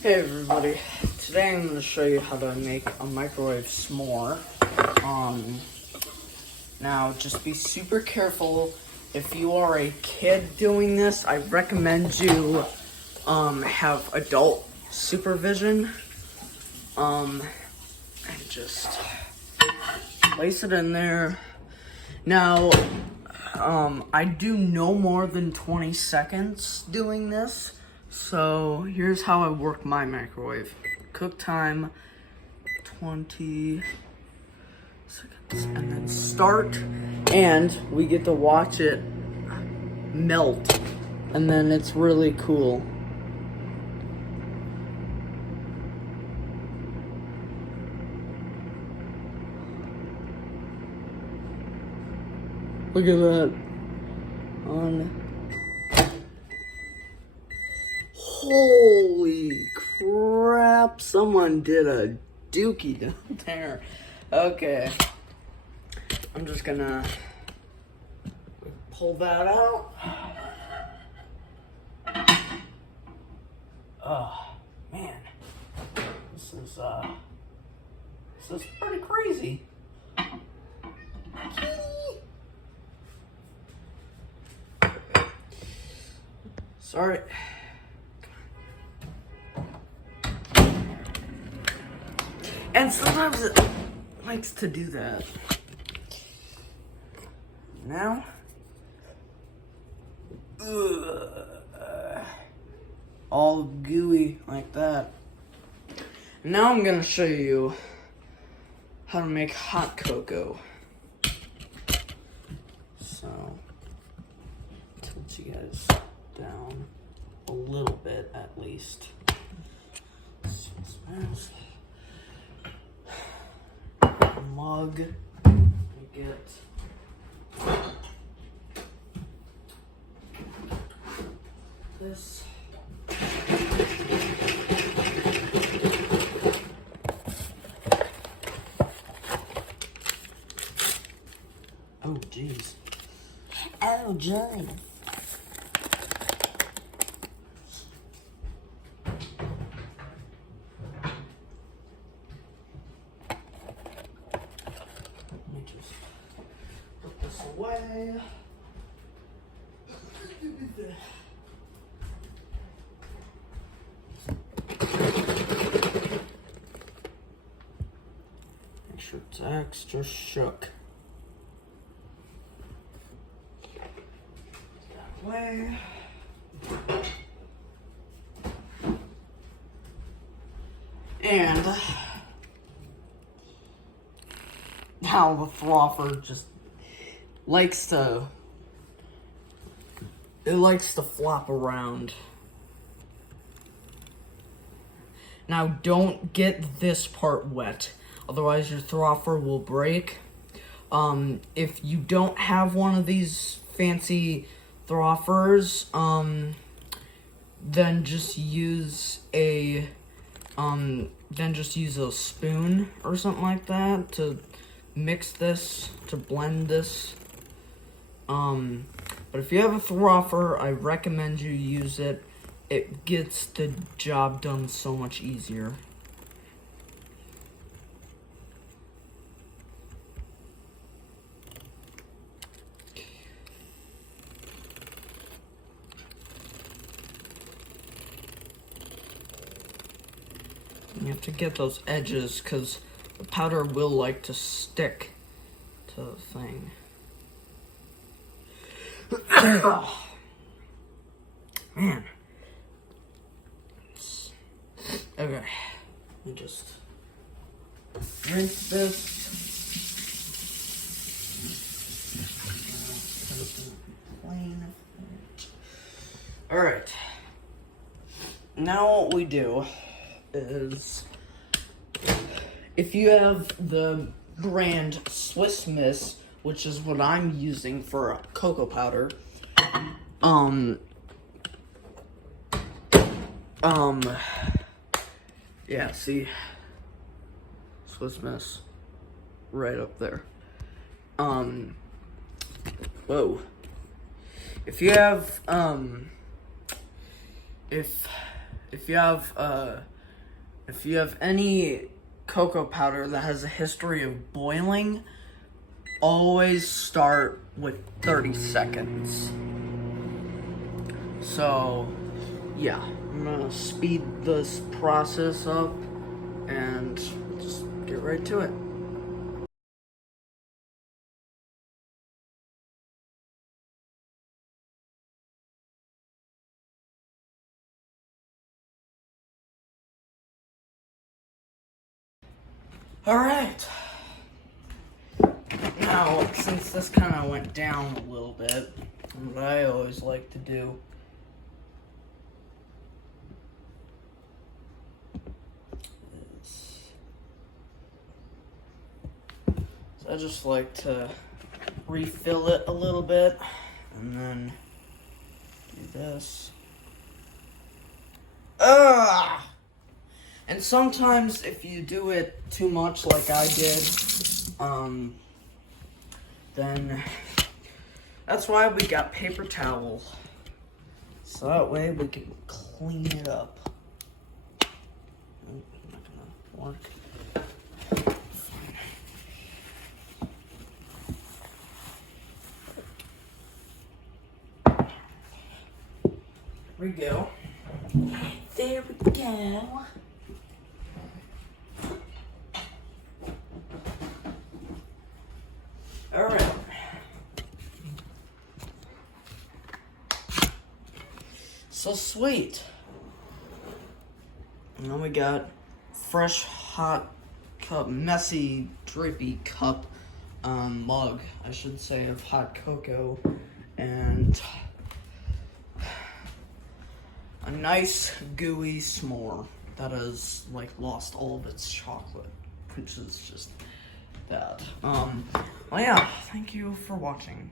Hey everybody, today I'm going to show you how to make a microwave s'more. Now just be super careful. If you are a kid doing this, I recommend you have adult supervision. And just place it in there. Now, I do no more than 20 seconds doing this. So here's how I work my microwave. Cook time, 20 seconds, and then start, and we get to watch it melt, and then it's really cool. Look at that. Holy crap, someone did a dookie down there. Okay. I'm just gonna pull that out. Oh, man. This is pretty crazy. Sorry. And sometimes it likes to do that. Now, all gooey like that. Now I'm gonna show you how to make hot cocoa. So, tilt you guys down a little bit at least. Smells. Mug. We get this. Oh, jeez. Oh, jeez. Let me just put this away. Make sure it's extra shook. That way. And now the frother just likes to flop around. Now don't get this part wet, otherwise your frother will break. If you don't have one of these fancy frothers, then just use a spoon or something like that to mix this, to blend this. But if you have a frother, I recommend you use it. It gets the job done so much easier. You have to get those edges because the powder will like to stick to the thing. Oh, man. Okay. Let me just rinse this. Alright. Now what we do is, if you have the brand Swiss Miss, which is what I'm using for cocoa powder, yeah, see, Swiss Miss, right up there. Whoa. If you have, if if you have any cocoa powder that has a history of boiling, always start with 30 seconds. So, yeah, I'm gonna speed this process up and just get right to it. Alright. Now, since this kind of went down a little bit, what I always like to do is, I just like to refill it a little bit and then do this. And sometimes if you do it too much like I did, then that's why we got paper towel. So that way we can clean it up. Oh, not gonna work. Fine. There we go. There we go. Alright. So sweet. And then we got fresh, hot cup, messy, drippy cup, mug, I should say, of hot cocoa. And a nice gooey s'more that has like lost all of its chocolate, which is just that. Well, yeah, thank you for watching.